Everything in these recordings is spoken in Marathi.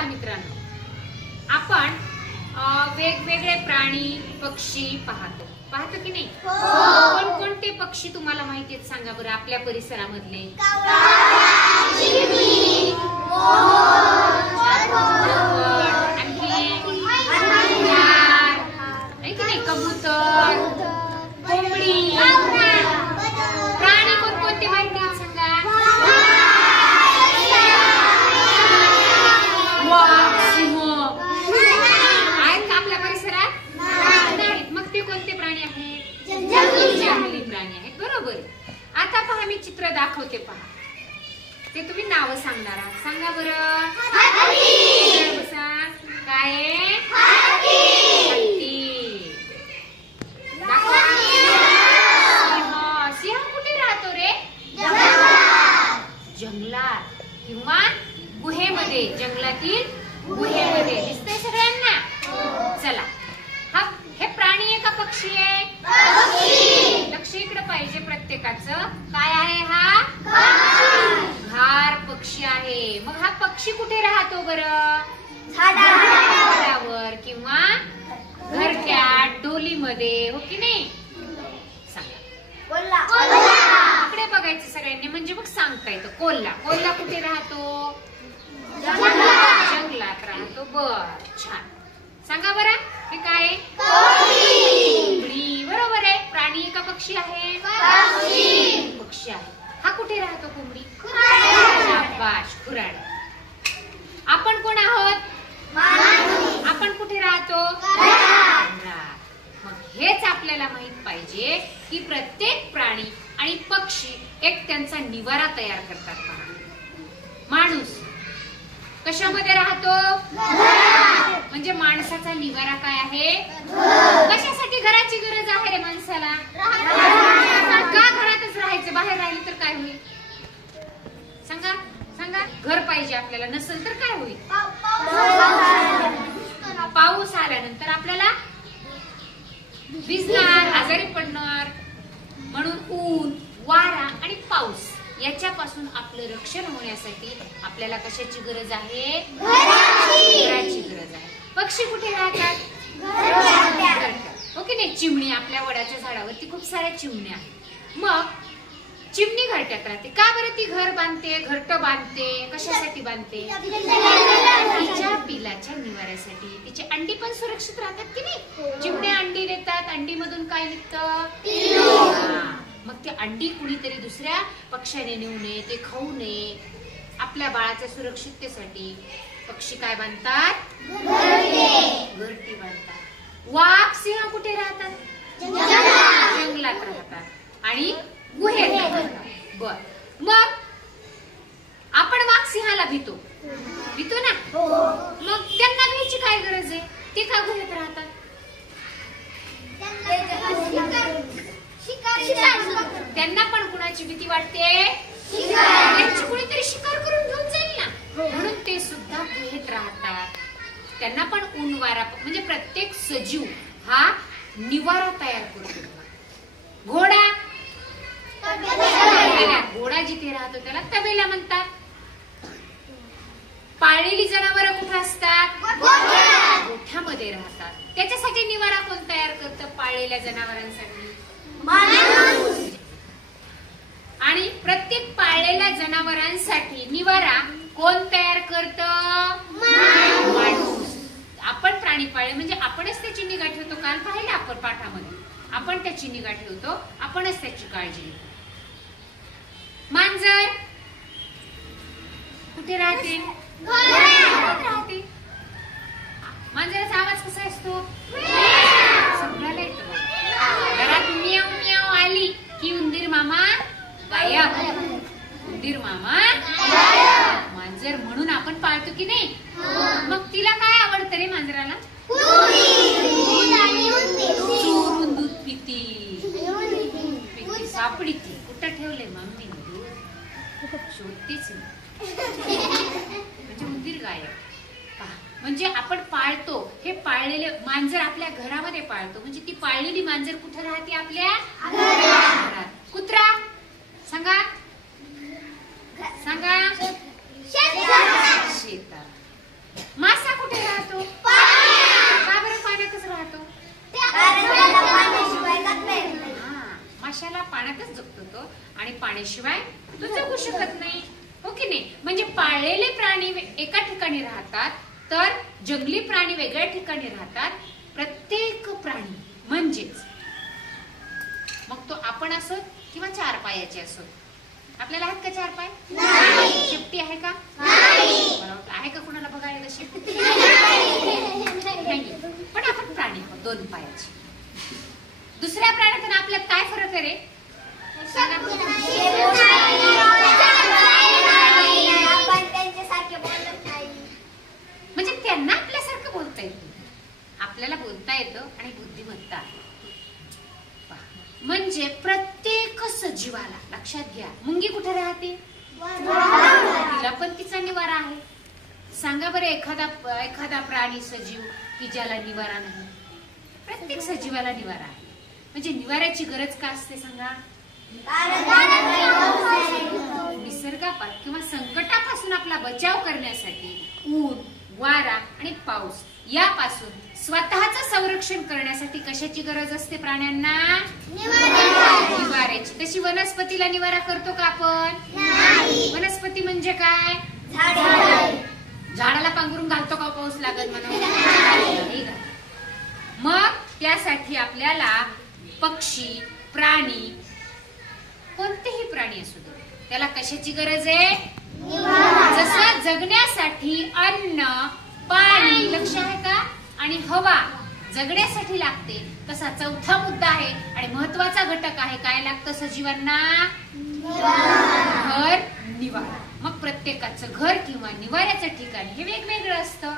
बालमित्रांनो, आपण वेगवेगळे प्राणी पक्षी पाहतो की नाही? कोणकोणते पक्षी तुम्हाला माहिती आहेत सांगा बरं आपल्या परिसरामधले? कबूतर, कोंबडी, प्राणी कोणकोणते माहिती आहेत सांगा? आहेत का आपल्या परिसरात? नाहीत. मग ते कोणते प्राणी आहेत? जंगली प्राणी आहेत. बरोबर. आता पहा, मी चित्र दाखवते, पहा. ते तुम्ही नाव सांगणार आहात. सांगा बरं. काय? सिंह कुठे राहतो रे? जंगलात किंवा गुहेमध्ये. जंगलातील गुहेमध्ये. दिसतंय सगळ्यांना? चला, हा हे प्राणी आहे का पक्षी आहे? लक्ष इकडे पाहिजे प्रत्येकाचं. काय आहे हा? घार पक्षी आहे. मग हा पक्षी कुठे राहतो बरं? झाडावर किंवा घरट्यात, डोलीमध्ये, हो की नाही? सांगा. इकडे बघायचं सगळ्यांनी, म्हणजे मग सांगता येतं. कोल्हा कुठे राहतो? जंगलात राहतो. बर, छान. सांगा बरं, हे काय? कोंबडी. बरोबर आहे. प्राणी आहे का पक्षी आहे? पक्षी आहे. हा कुठे राहतो? कोंबडी. शाबाश, खुराड. आपण कोण आहोत? आपण कुठे राहतो? मग हेच आपल्याला माहित पाहिजे की प्रत्येक प्राणी आणि पक्षी एक त्यांचा निवारा तयार करतात. पहा, माणूस कशामध्ये राहतो? म्हणजे माणसाचा निवारा काय आहे? कशासाठी घराची गरज आहे रे माणसाला? का घरातच राहायचं? बाहेर राहिले तर काय होईल? सांगा. घर पाहिजे आपल्याला. नसेल तर काय होईल? पाऊस आल्यानंतर आपल्याला भिजणार, आजारी पडणार. म्हणून ऊन, वारा आणि पाऊस याच्यापासून आपलं रक्षण होण्यासाठी आपल्याला कशाची गरज आहे? घराची गरज आहे. पक्षी कुठे राहतात? हो की नाही? चिमणी. आपल्या वडाच्या झाडावरती खूप साऱ्या चिमण्या आहेत. मग चिमणी घरट्यात राहते. का बरं? ती घर बांधते, घरटं बांधते. कशासाठी बांधते? तिच्या पिलाच्या निवाऱ्यासाठी. तिचे अंडी पण सुरक्षित राहतात की नाही? चिमण्या अंडी देतात. अंडी मधून काय निघतं? मग ते अंडी कुणीतरी दुसऱ्या पक्ष्याने नेऊ नये, ते खाऊ नये. आपल्या बाळाच्या सुरक्षिततेसाठी पक्षी काय बांधतात? घरटी बांधतात. वाघ, सिंह कुठे राहतात? जंगलात राहतात आणि गुहेत राहतात. बर, मग आपण वाघ सिंहाला भीतो ना? मग त्यांना भीची काय गरज आहे? ते का गुहेत राहतात? त्यांना पण कुणाची भीती वाटते? त्यांची कुणीतरी शिकार करून घेऊन जाईल ना, म्हणून ते सुद्धा गुहेत राहतात. त्यांना पण ऊन, वारा, म्हणजे प्रत्येक सजीव हा निवारा तयार करतो. घोडा जिथे राहतो त्याला तबेला म्हणतात. पाळलेली जनावरं कुठे असतात? गोठ्यामध्ये राहतात. त्याच्यासाठी निवारा कोण तयार करतं? पाळलेल्या जनावरांसाठी माणूस. आणि प्रत्येक पाळलेल्या जनावरांसाठी निवारा कोण तयार करतं? माणूस. आपण प्राणी पाळले म्हणजे आपणच त्याची निगा ठेवतो. काल पाहिलं आपण पाठामध्ये. आपण त्याची निगा ठेवतो, आपणच त्याची काळजी घेतो. मांजर कुठे राहते? राहते. मांजराचा आवाज कसा असतो? सगळ्याला येतो. घरात मियाव मियाव आली की उंदीर मामा गायब. उंदीर मामा गायब. मांजर म्हणून आपण पाळतो की नाही? मग तिला काय आवडतं रे मांजराला? चोरून दूध पिती. सापडी ती. कुठं ठेवले मम्मी? शोधतेच म्हणजे उंदीर गायब. म्हणजे आपण पाळतो. हे पाळलेले मांजर आपल्या घरामध्ये पाळतो. म्हणजे ती पाळलेली मांजर कुठे राहते? आपल्या घरात. कुत्रा सांगा. शेतात. पाळलेले प्राणी एका ठिकाणी राहतात तर जंगली प्राणी वेगळ्या ठिकाणी राहतात. प्रत्येक प्राणी म्हणजेच मग तो आपण असो किंवा 4 पायाचे असो. आपल्याला आहेत का 4 पाय? शेपटी आहे का? आहे का कुणाला बघायला शेपटी? पण आपण प्राणी आहोत 2 पायाचे. दुसऱ्या प्राण्यात आणि आपल्यात काय फरक आहे रे? म्हणजे त्यांना आपल्यासारखं बोलता येतं, आपल्याला बोलता येतं आणि बुद्धिमत्ता आहे. म्हणजे प्रत्येक सजीवाला, लक्षात घ्या, मुंगी कुठे राहते? तिला पण तिचा निवारा आहे. सांगा बरं एखादा प्राणी सजीव की ज्याला निवारा नाही? प्रत्येक सजीवाला निवारा आहे. म्हणजे निवाऱ्याची गरज का असते सांगा? निसर्गापासून किंवा संकटापासून आपला बचाव करण्यासाठी ऊन, वारा आणि पाऊस यापासून स्वतःचं संरक्षण करण्यासाठी कशाची गरज असते प्राण्यांना? निवाऱ्याची. तशी वनस्पतीला निवारा करतो का आपण? वनस्पती म्हणजे काय? झाडाला पांघरून घालतो का पाऊस लागत म्हणून? मग त्यासाठी आपल्याला पक्षी, प्राणी, कोणतेही प्राणी असू दे, त्याला कशाची गरज आहे? जसं जगण्यासाठी अन्न, पाणी, लक्ष आहे का, आणि हवा जगण्यासाठी लागते, तसा चौथा मुद्दा आहे आणि महत्वाचा घटक आहे. काय लागतं सजीवांना? घर, निवारा. मग प्रत्येकाचं घर किंवा निवाऱ्याचं ठिकाण हे वेगवेगळं असतं.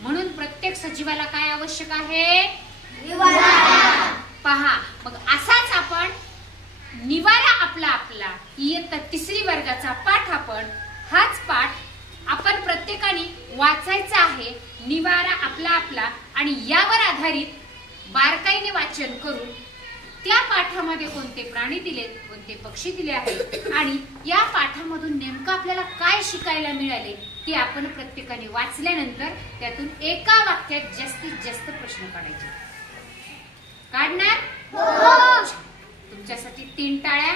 म्हणून प्रत्येक सजीवाला काय आवश्यक आहे? पहा, मग असाच आपण निवारा आपला इयत्ता 3री वर्गाचा पाठ हाच पाठ आपण प्रत्येकाने वाचायचा आहे. निवारा आपला आणि यावर आधारित बारकाईने वाचन करून त्या पाठामध्ये कोणते प्राणी दिलेत, कोणते पक्षी दिले आहेत आणि या पाठामधून नेमकं आपल्याला काय शिकायला मिळाले ते आपण प्रत्येकाने वाचल्यानंतर त्यातून एका वाक्यात जास्तीत जास्त प्रश्न काढायचे. काढणार? तुमच्यासाठी 3 टाळ्या.